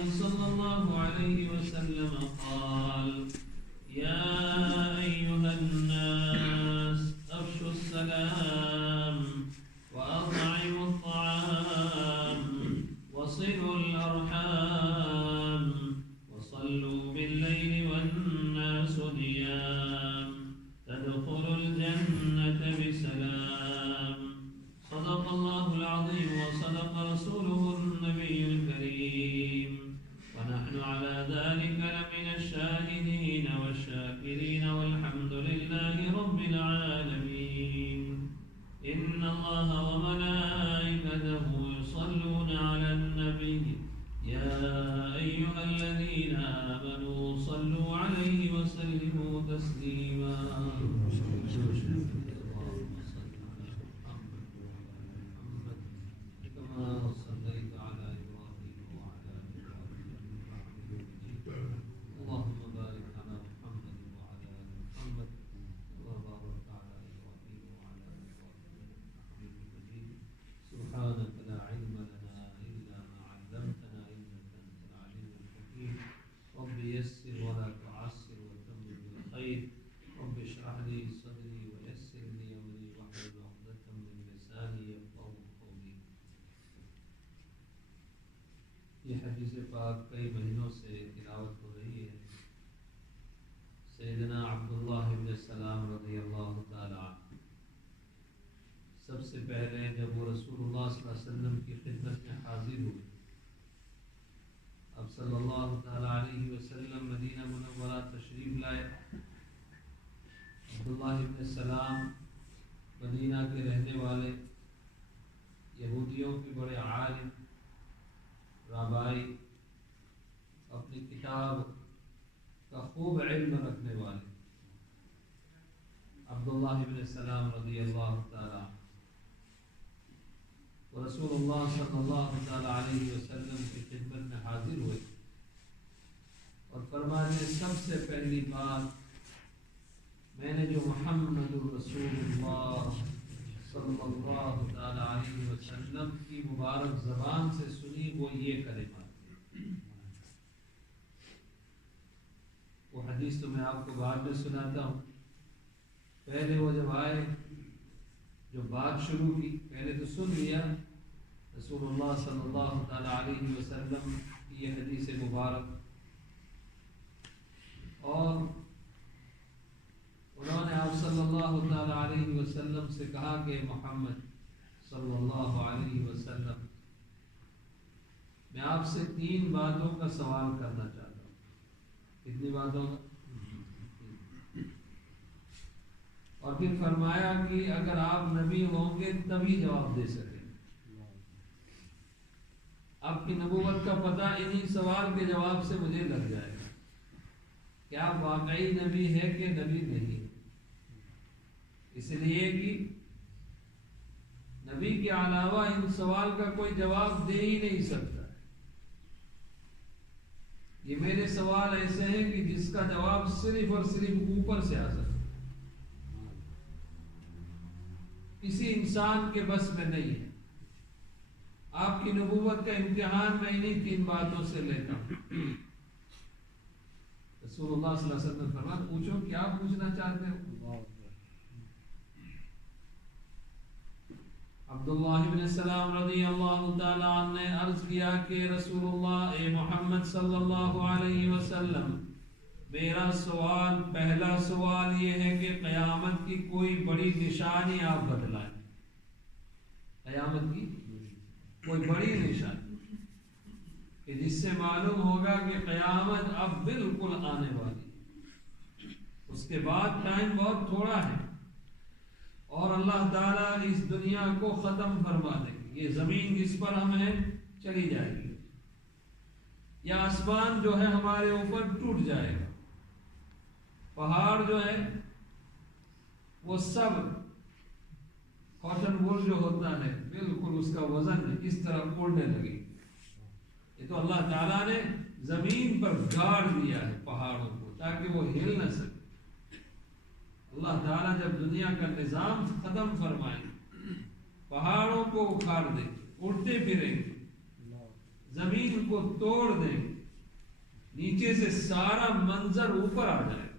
صلى الله عليه وسلم قال يا أيها الناس أفشوا السلام وأطعموا الطعام وصلوا الأرحام وصلوا بالليل والناس نيام تدخلوا الجنة بسلام. صدق الله العظيم وصدق رسوله النبي الكريم، ونحن على ذلك لمن الشاهدين والشاكرين والحمد لله رب العالمين. إن الله وملائكته يصلون على النبي يا أيها الذين آمنوا صلوا عليه وسلموا تسليما. یہ حدیث پاک کئی مہینوں سے تلاوت ہو رہی ہے. سیدنا عبداللہ بن سلام رضی اللہ تعالی عنہ سب سے پہلے جب وہ رسول اللہ صلی اللہ علیہ وسلم کی خدمت میں حاضر ہوئے، اب صلی اللہ تعالی علیہ وسلم مدینہ منورہ تشریف لائے. عبداللہ بن سلام مدینہ کے رہنے والے یہودیوں کے بڑے عالم رابائی، اپنی کتاب کا خوب علم رکھنے والے عبداللہ بن سلام رضی اللہ تعالی وہ رسول اللہ صلی اللہ تعالی علیہ وسلم کی خدمت میں حاضر ہوئے اور فرمانے سب سے پہلی بات میں نے جو محمد رسول اللہ صلی اللہ تعالی علیہ وسلم کی مبارک زبان سے سنی وہ یہ کلمات. وہ حدیث تو میں آپ کو بعد میں سناتا ہوں. پہلے وہ جب آئے، جو بات شروع کی، پہلے تو سن لیا رسول اللہ صلی اللہ تعالی علیہ وسلم کی یہ حدیث مبارک، اور انہوں نے آپ صلی اللہ تعالی علیہ وسلم سے کہا کہ محمد صلی اللہ علیہ وسلم میں آپ سے 3 باتوں کا سوال کرنا چاہتا ہوں. کتنی باتوں کا؟ اور پھر فرمایا کہ اگر آپ نبی ہوں گے تبھی جواب دے سکیں. آپ کی نبوت کا پتہ انہی سوال کے جواب سے مجھے لگ جائے گا کہ آپ واقعی نبی ہے کہ نبی نہیں. اس لیے کہ نبی کے علاوہ ان سوال کا کوئی جواب دے ہی نہیں سکتا. یہ میرے سوال ایسے ہیں کہ جس کا جواب صرف اور صرف اوپر سے آ سکتا، کسی انسان کے بس میں نہیں ہے. آپ کی نبوت کا امتحان میں انہیں 3 باتوں سے لیتا ہوں. رسول اللہ صلی اللہ علیہ وسلم نے فرمایا پوچھو کیا پوچھنا چاہتے ہو. عبداللہ بن سلام رضی اللہ تعالی عنہ نے عرض کیا کہ رسول اللہ اے محمد صلی اللہ علیہ وسلم، میرا سوال، پہلا سوال یہ ہے کہ قیامت کی کوئی بڑی نشانی آپ بتلائیں. قیامت کی کوئی بڑی نشانی کہ جس سے معلوم ہوگا کہ قیامت اب بالکل آنے والی. اس کے بعد ٹائم بہت تھوڑا ہے اور اللہ تعالیٰ اس دنیا کو ختم فرما دے گی. یہ زمین جس پر ہم ہیں چلی جائے گی، یا آسمان جو ہے ہمارے اوپر ٹوٹ جائے گا. پہاڑ جو ہے وہ سب کاٹن وول جو ہوتا ہے بالکل اس کا وزن اس طرح اڑنے لگے. یہ تو اللہ تعالیٰ نے زمین پر گاڑ دیا ہے پہاڑوں کو تاکہ وہ ہل نہ سکے. اللہ تعالیٰ جب دنیا کا نظام ختم فرمائے، پہاڑوں کو اکھاڑ دے، اڑتے پھریں گے، زمین کو توڑ دیں گے، نیچے سے سارا منظر اوپر آ جائے گا۔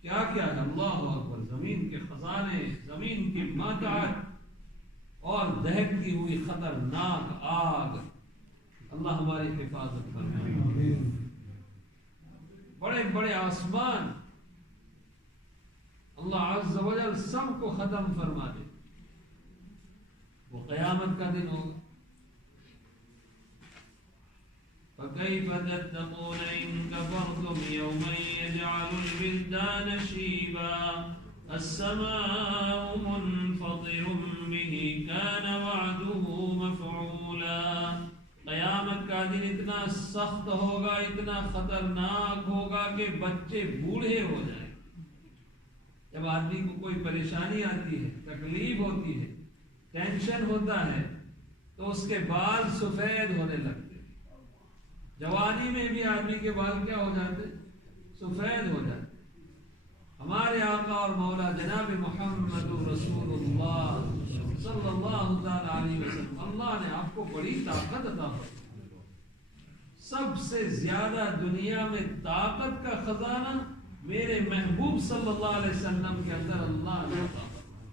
کیا کیا ہے؟ اللہ اکبر، زمین کے خزانے، زمین کی ماتعت اور دہکتی ہوئی خطرناک آگ۔ اللہ ہماری حفاظت فرمائے۔ بڑے بڑے آسمان اللہ عز و جل سب کو ختم فرما دے، وہ قیامت کا دن ہوگا۔ فَكَيْفَ تَتَّقُونَ إِن كَفَرْتُمْ يَوْمًا يَجْعَلُ الْوِلْدَانَ شِيبًا السَّمَاءُ مُنفَطِرٌ بِهِ كَانَ وَعْدُهُ مَفْعُولًا۔ قیامت کا دن اتنا سخت ہوگا، اتنا خطرناک ہوگا کہ بچے بوڑھے ہو جائیں۔ جب آدمی کو کوئی پریشانی آتی ہے، تکلیف ہوتی ہے، ٹینشن ہوتا ہے، تو اس کے بال سفید ہونے لگتے۔ جوانی میں بھی آدمی کے بال کیا ہو جاتے؟ سفید ہو جاتے۔ ہمارے آقا اور مولا جناب محمد رسول اللہ صلی اللہ تعالی علیہ وسلم، اللہ نے آپ کو بڑی طاقت عطا فرمائی۔ سب سے زیادہ دنیا میں طاقت کا خزانہ میرے محبوب صلی اللہ علیہ وسلم کے اندر اللہ نے عطا فرمایا۔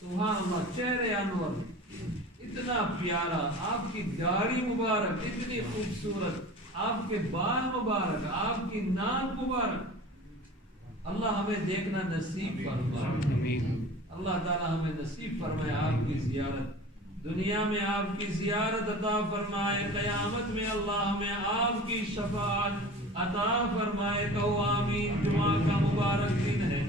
سبحان اللہ، چہرے انور اتنا پیارا، آپ کی داڑھی مبارک اتنی خوبصورت، آپ کے بال مبارک، آپ کی ناک مبارک۔ اللہ ہمیں دیکھنا نصیب فرمائے، اللہ تعالی ہمیں نصیب فرمائے آپ کی زیارت، دنیا میں آپ کی زیارت عطا فرمائے، قیامت میں اللہ ہمیں آپ کی شفاعت عطا فرمائے۔ کہو آمین۔ جمعہ کا مبارک دن ہے،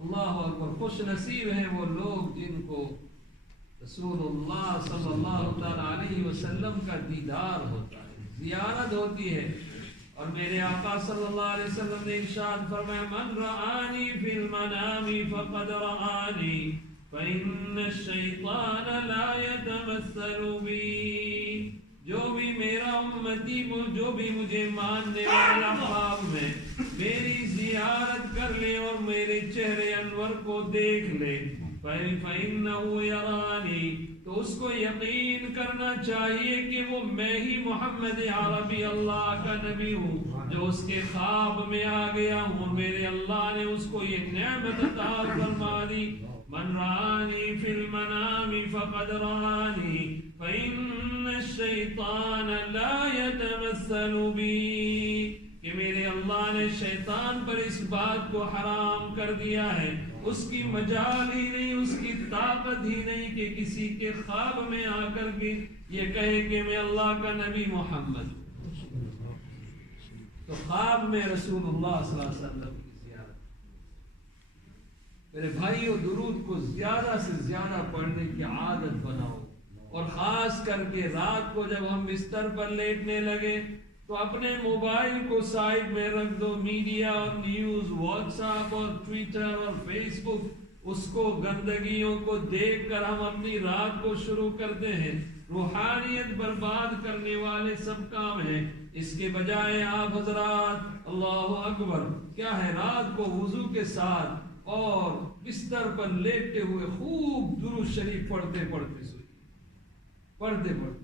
اللہ اکبر۔ خوش نصیب ہیں وہ لوگ جن کو رسول اللہ صلی اللہ تعالی علیہ وسلم کا دیدار ہوتا ہے، زیارت ہوتی ہے۔ اور میرے آقا صلی اللہ علیہ وسلم نے ارشاد فرمایا، من رآنی فی المنام فقد رآنی فإن الشیطان لا يتمثل بی۔ جو بھی میرا امتی، جو بھی مجھے ماننے والا خواب میں میری زیارت کر لے اور میرے چہرے انور کو دیکھ لے، فإنه يرانی، تو اس کو یقین کرنا چاہیے کہ وہ میں ہی محمد عربی اللہ کا نبی ہوں جو اس کے خواب میں آ گیا ہوں۔ میرے اللہ نے اس کو یہ نعمت عطا فرما دی۔ من رآنی فی المنام فقد رآنی فإن الشیطان لا يتمثل بی، کہ میرے اللہ نے شیطان پر اس بات کو حرام کر دیا ہے، اس کی مجال ہی نہیں، اس کی طاقت ہی نہیں کہ کسی کے خواب میں آ کر کے یہ کہے کہ میں اللہ کا نبی محمد ہوں۔ تو خواب میں رسول اللہ صلی اللہ علیہ وسلم کی زیارت۔ میرے بھائیو، درود کو زیادہ سے زیادہ پڑھنے کی عادت بناؤ، اور خاص کر کے رات کو جب ہم بستر پر لیٹنے لگے تو اپنے موبائل کو سائڈ میں رکھ دو۔ میڈیا اور نیوز، واٹس ایپ اور ٹویٹر اور فیس بک، اس کو گندگیوں کو دیکھ کر ہم اپنی رات کو شروع کرتے ہیں۔ روحانیت برباد کرنے والے سب کام ہیں۔ اس کے بجائے آپ حضرات، اللہ اکبر، کیا ہے، رات کو وضو کے ساتھ اور بستر پر لیٹتے ہوئے خوب درود شریف پڑھتے پڑھتے سوئیے، پڑھتے پڑھتے۔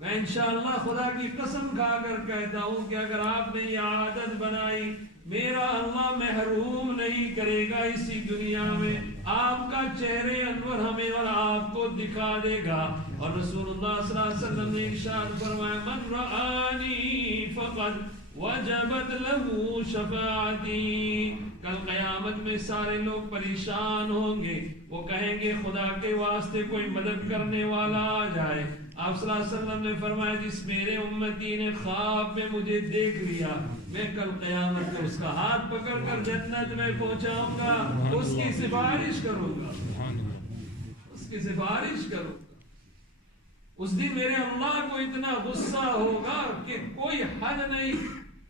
میں انشاءاللہ خدا کی قسم کھا کر کہتا ہوں کہ اگر آپ نے یہ عادت بنائی، میرا اللہ محروم نہیں کرے گا اسی دنیا میں، آپ کا چہرے انور ہمیں اور آپ کو دکھا دے گا۔ اور رسول اللہ صلی اللہ علیہ وسلم نے ارشاد فرمایا، من رآنی فقد وجبت له شفاعتی۔ کل قیامت میں سارے لوگ پریشان ہوں گے، وہ کہیں گے خدا کے واسطے کوئی مدد کرنے والا آ جائے۔ آپ صلی اللہ علیہ وسلم نے فرمایا، جس میرے امتی نے خواب میں مجھے دیکھ لیا، میں کل قیامت کو اس کا ہاتھ پکڑ کر جنت میں پہنچاؤں گا، اس کی سفارش کروں گا، اس کی سفارش کروں گا۔ اس دن میرے اللہ کو اتنا غصہ ہوگا کہ کوئی حد نہیں،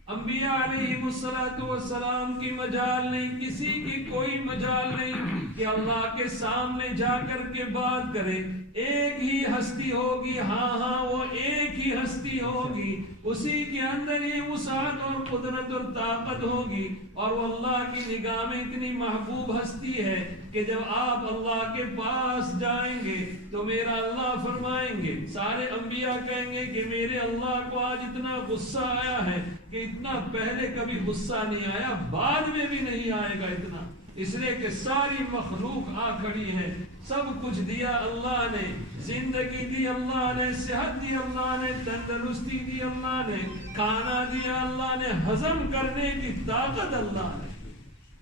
انبیاء علیہ الصلوۃ والسلام کی مجال نہیں، کسی کی کوئی مجال نہیں کہ اللہ کے سامنے جا کر کے بات کرے. ایک ہی ہستی ہوگی, ہاں وہ ایک ہی ہستی ہوگی, اسی کے اندر ہی وسعت اور قدرت اور طاقت ہوگی. اور وہ اللہ کی نگاہ میں اتنی محبوب ہستی ہے کہ جب آپ اللہ کے پاس جائیں گے تو میرا اللہ فرمائیں گے, سارے انبیاء کہیں گے کہ میرے اللہ کو آج اتنا غصہ آیا ہے کہ اتنا پہلے کبھی غصہ نہیں آیا, بعد میں بھی نہیں آئے گا اتنا, اس لیے کہ ساری مخلوق آ کھڑی ہے. سب کچھ دیا اللہ نے, زندگی دی اللہ نے, صحت دی اللہ نے, تندرستی دی اللہ نے, کھانا دیا اللہ نے, ہضم کرنے کی طاقت اللہ نے.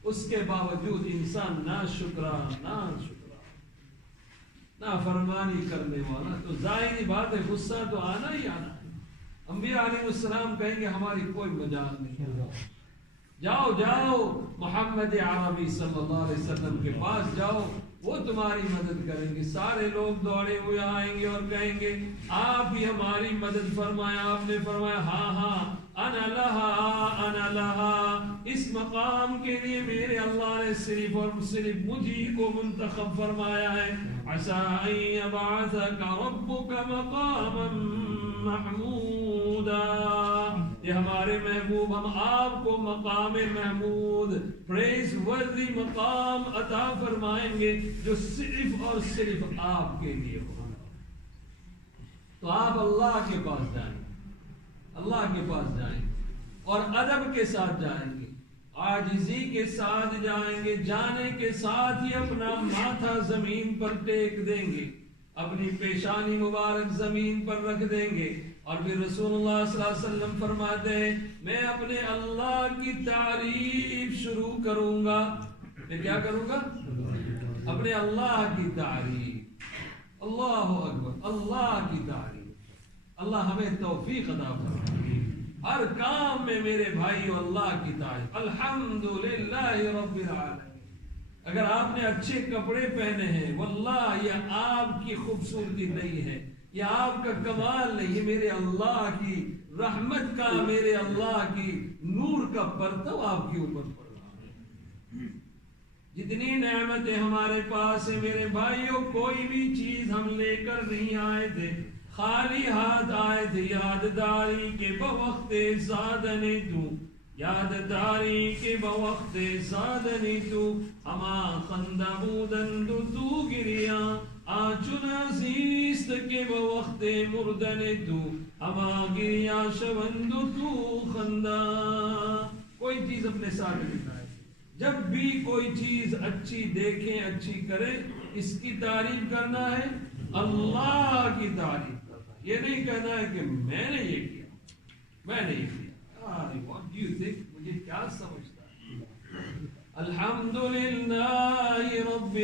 اس کے باوجود انسان نافرمانی کرنے والا, تو ظاہری بات ہے غصہ تو آنا ہی آنا ہے. انبیاء علیہ السلام کہیں گے ہماری کوئی مجال نہیں, جاؤ محمد عربی صلی اللہ علیہ وسلم کے پاس جاؤ, وہ تمہاری مدد کریں گے. سارے لوگ دوڑے ہوئے آئیں گے اور کہیں گے آپ ہی ہماری مدد فرمایا. آپ نے فرمایا ہاں انا لہا, اس مقام کے لیے میرے اللہ نے صرف اور صرف مجھے کو منتخب فرمایا ہے. عسى أن يبعثك ربك مقاما محمودا, یہ ہمارے محبوب ہم آپ کو مقام محمود, پریز ورتھی مقام عطا فرمائیں گے جو صرف اور صرف آپ کے لیے ہوگا. تو آپ اللہ کے پاس جائیں, اللہ کے پاس جائیں اور ادب کے ساتھ جائیں گے, عاجزی کے ساتھ جائیں گے, جانے کے ساتھ ہی اپنا ماتھا زمین پر ٹیک دیں گے, اپنی پیشانی مبارک زمین پر رکھ دیں گے. اور پھر رسول اللہ صلی اللہ علیہ وسلم فرماتے ہیں میں اپنے اللہ کی تعریف شروع کروں گا. میں کیا کروں گا؟ اپنے اللہ کی تعریف. اللہ اکبر, اللہ کی تعریف. اللہ ہمیں توفیق عطا فرمائے ہر کام میں میرے بھائیو اللہ کی تعریف. الحمدللہ رب العالمین. اگر آپ نے اچھے کپڑے پہنے ہیں, واللہ یہ آپ کی خوبصورتی نہیں ہے, یہ آپ کا کمال نہیں, یہ میرے اللہ کی رحمت کا, میرے اللہ کی نور کا پرتو آپ کے اوپر پڑ رہا ہے. جتنی نعمتیں ہمارے پاس ہیں میرے بھائیو, کوئی بھی چیز ہم لے کر نہیں آئے تھے, خالی ہاتھ آئے تھے. یادداری کے بوقت زادنی تو, یادداری کے بوقت زادنی تو, ہما خندبودن تو گریا آچن عزیست کے بوقت مردن تو, ہما گریا شوند تو خندا. کوئی چیز اپنے ساتھ لکھا ہے, جب بھی کوئی چیز اچھی دیکھیں, اچھی کریں, اس کی تعریف کرنا ہے, اللہ کی تعریف. یہ نہیں کہنا ہے کہ میں نے یہ کیا, میں نے یہ کیا. What do you think? مجھے کیا سمجھتا ہے؟ الحمدللہ رب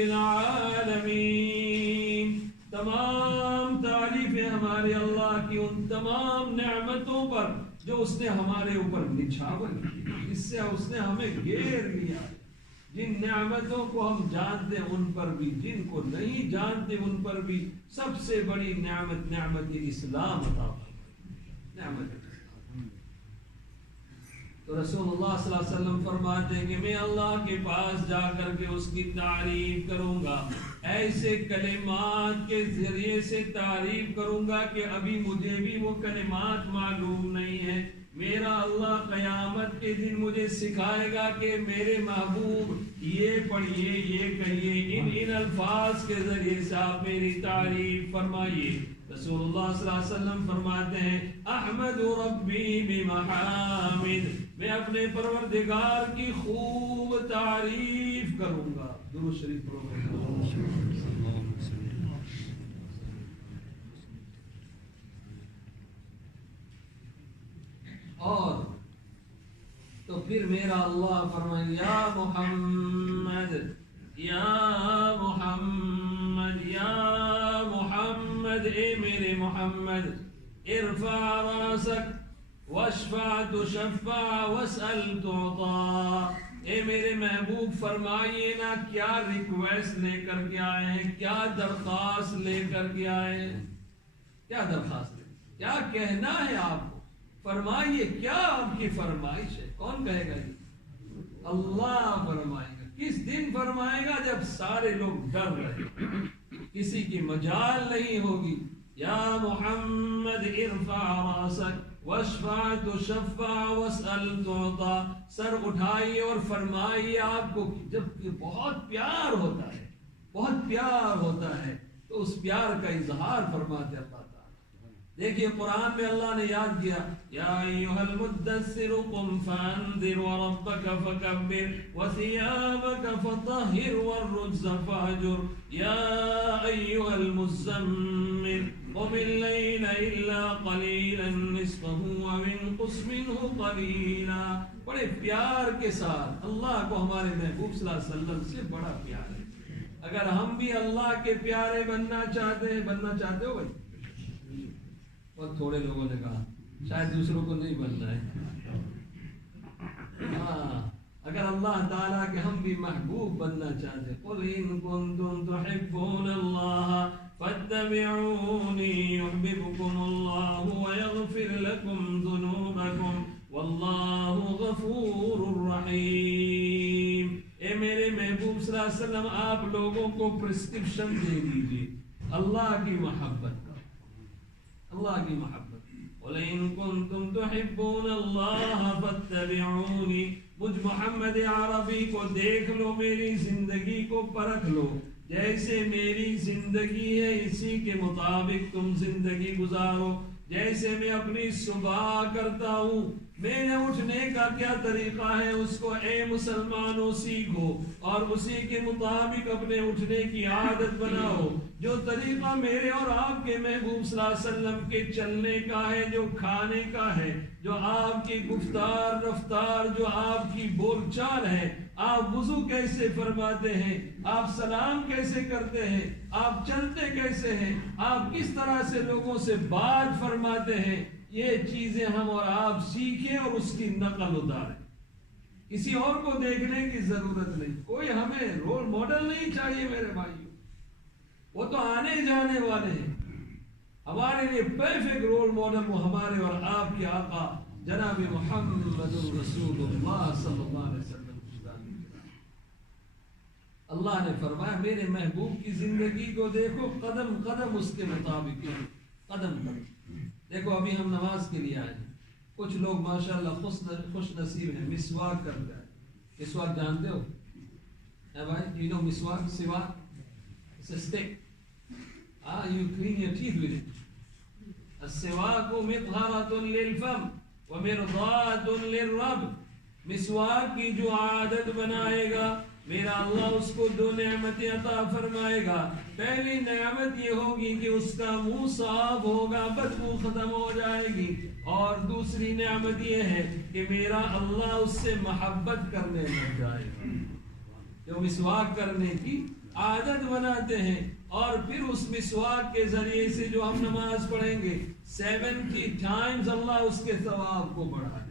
العالمین. تمام تعریفیں ہمارے اللہ کی ان تمام نعمتوں پر جو اس نے ہمارے اوپر نچھاور کی, اس سے اس نے ہمیں گھیر لیا. جن نعمتوں کو ہم جانتے ہیں ان پر بھی, جن کو نہیں جانتے ان پر بھی, سب سے بڑی نعمت نعمت اسلام عطا فرمائی, نعمت اسلام. تو رسول اللہ صلی اللہ علیہ وسلم فرماتے ہیں کہ میں اللہ کے پاس جا کر کے اس کی تعریف کروں گا, ایسے کلمات کے ذریعے سے تعریف کروں گا کہ ابھی مجھے بھی وہ کلمات معلوم نہیں ہے. میرا اللہ قیامت کے دن مجھے سکھائے گا کہ میرے محبوب یہ پڑھیے, یہ کہیے, ان الفاظ کے ذریعے سے آپ میری تعریف فرمائیے. رسول اللہ صلی اللہ علیہ وسلم فرماتے ہیں احمد ربی بمحامد, میں اپنے پروردگار کی خوب تعریف کروں گا. درود شریف پڑھو. اور تو پھر میرا اللہ فرمائے یا محمد, یا محمد, یا محمد, اے میرے محمد, ارفع راسک واشفع تشفع واسأل تعطا. اے میرے محبوب فرمائیے نا کیا ریکویسٹ لے کر کے آئے ہیں, کیا درخواست لے کر کے آئے ہیں, کیا درخواست لے, کیا کہنا ہے آپ کو, فرمائیے کیا آپ کی فرمائش ہے. کون کہے گا یہ؟ اللہ فرمائے گا. کس دن فرمائے گا جب سارے لوگ ڈر رہے، کسی کی مجال نہیں ہوگی. یا محمد ارفع راسک واشفع تشفع واسأل تعطى، سر اٹھائیے اور فرمائیے. آپ کو جب بہت پیار ہوتا ہے، بہت پیار ہوتا ہے تو اس پیار کا اظہار فرماتے اللہ تعالیٰ. دیکھیے قرآن میں اللہ نے یاد کیا، یا ایھا المدثر قم فانذر وربک فکبر وثیابک فطہر والرجز فاہجر یا ایھا المزمل قم اللیل الا قلیلا نصفہ او انقص منہ قلیلا. بڑے پیار کے ساتھ اللہ کو ہمارے محبوب صلی اللہ علیہ وسلم سے بڑا پیار ہے. اگر ہم بھی اللہ کے پیارے بننا چاہتے ہو بھائی. بہت تھوڑے لوگوں نے کہا شاید دوسروں کو نہیں بننا ہے. ہاں اگر اللہ تعالیٰ کے ہم بھی محبوب بننا چاہتے ہیں، قل ان کنتم تحبون اللہ فاتبعونی یحببکم اللہ ویغفر لکم ذنوبکم واللہ غفور رحیم. اے میرے محبوب صلی اللہ علیہ وسلم، آپ لوگوں کو پرسکرپشن دے دیجیے اللہ کی محبت کا، اللہ کی محبت. قل ان کنتم تحبون اللہ فاتبعونی، مجھ محمد عربی کو دیکھ لو، میری زندگی کو پرکھ لو. جیسے میری زندگی ہے اسی کے مطابق تم زندگی گزارو. جیسے میں اپنی صبح کرتا ہوں، میرے اٹھنے کا کیا طریقہ ہے اس کو اے مسلمانوں سیکھو اور اسی کے مطابق اپنے اٹھنے کی عادت بناؤ. جو طریقہ میرے اور آپ کے محبوب صلی اللہ علیہ وسلم کے چلنے کا ہے، جو کھانے کا ہے، جو آپ کی گفتار رفتار، جو آپ کی بول چال ہے، آپ وضو کیسے فرماتے ہیں، آپ سلام کیسے کرتے ہیں، آپ چلتے کیسے ہیں، آپ کس طرح سے لوگوں سے بات فرماتے ہیں، یہ چیزیں ہم اور آپ سیکھیں اور اس کی نقل اتاریں. کسی اور کو دیکھنے کی ضرورت نہیں. کوئی ہمیں رول ماڈل نہیں چاہیے میرے بھائیوں، وہ تو آنے جانے والے ہیں. ہمارے لیے پرفیکٹ رول ماڈل وہ ہمارے اور آپ کے آقا جناب محمد رسول اللہ صلی اللہ علیہ وسلم. اللہ نے فرمایا میرے محبوب کی زندگی کو دیکھو، قدم قدم اس کے مطابق قدم قدم. دیکھو ابھی ہم نماز کے لیے آئے ہیں، کچھ لوگ ماشاءاللہ خوش نصیب ہیں، مسواک کرتے ہیں. مسواک جانتے ہو اے بھائی؟ you know مسواک، سواک it's a stick. you clean your teeth with it. السواک مطهرة للفم ومرضاة للرب. مسواک کی جو عادت بنائے گا میرا اللہ اس کو دو نعمتیں عطا فرمائے گا. پہلی نعمت یہ ہوگی کہ اس کا منہ صاف ہوگا، بدبو ختم ہو جائے گی. اور دوسری نعمت یہ ہے کہ میرا اللہ اس سے محبت کرنے لگ جائے گا. جو مسواک کرنے کی عادت بناتے ہیں اور پھر اس مسواک کے ذریعے سے جو ہم نماز پڑھیں گے 70 times اللہ اس کے ثواب کو بڑھائے.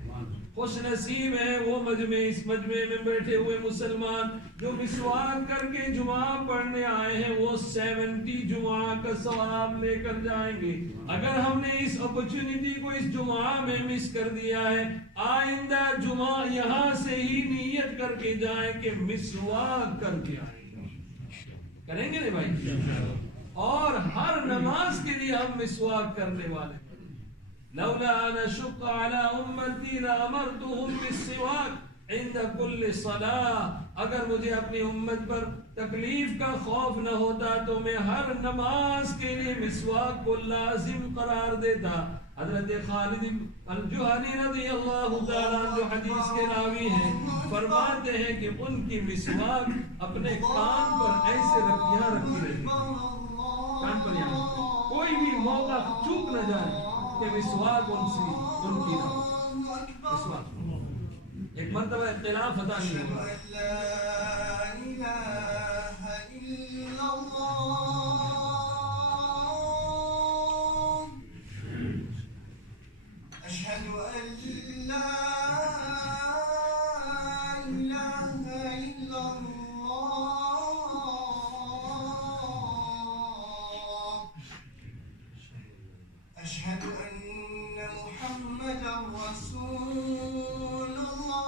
خوش نصیب ہے وہ مجمع، اس مجمع میں بیٹھے ہوئے مسلمان جو مسواک کر کے جمعہ پڑھنے آئے ہیں، وہ 70 جمعہ کا ثواب لے کر جائیں گے. اگر ہم نے اس اپرچونٹی کو اس جمعہ میں مس کر دیا ہے، آئندہ جمعہ یہاں سے ہی نیت کر کے جائیں کہ مسواک کر کے آئیں گے. کریں گے نہیں بھائی؟ اور ہر نماز کے لیے ہم مسواک کرنے والے. لولا ان اشق على امتي لامرتهم بالسواك عند كل صلاه. اگر مجھے اپنی امت پر تکلیف کا خوف نہ ہوتا تو میں ہر نماز کے لیے مسواک کو لازم قرار دیتا. حضرت خالد الجہنی رضی اللہ تعالیٰ عنہ جو حدیث کے راوی ہیں فرماتے ہیں کہ ان کی مسواک اپنے کان پر ایسے رکھی رہتی، کان پر یہاں کوئی بھی موقع چوک نہ جائے کہ مسواک ان کی مسواک. ایک مرتبہ اختلاف عطا نہیں ہوگا. لا الہ الا اللہ اشہد ان لا الہ الا اللہ اشہد ان محمد رسول اللہ.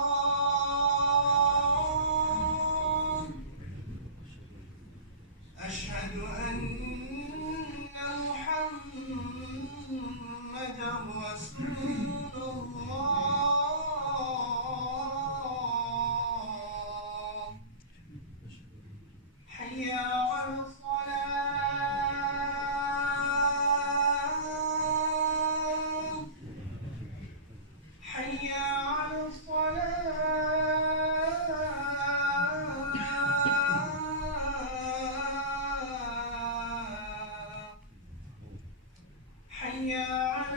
حي على الصلاة حي على الصلاة حي على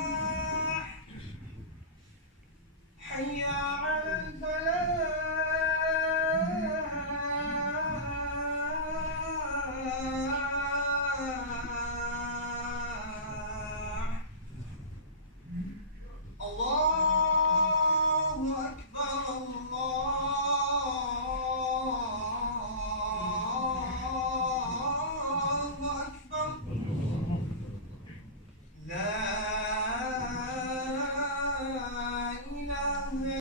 الفلاح حي على الفلاح الله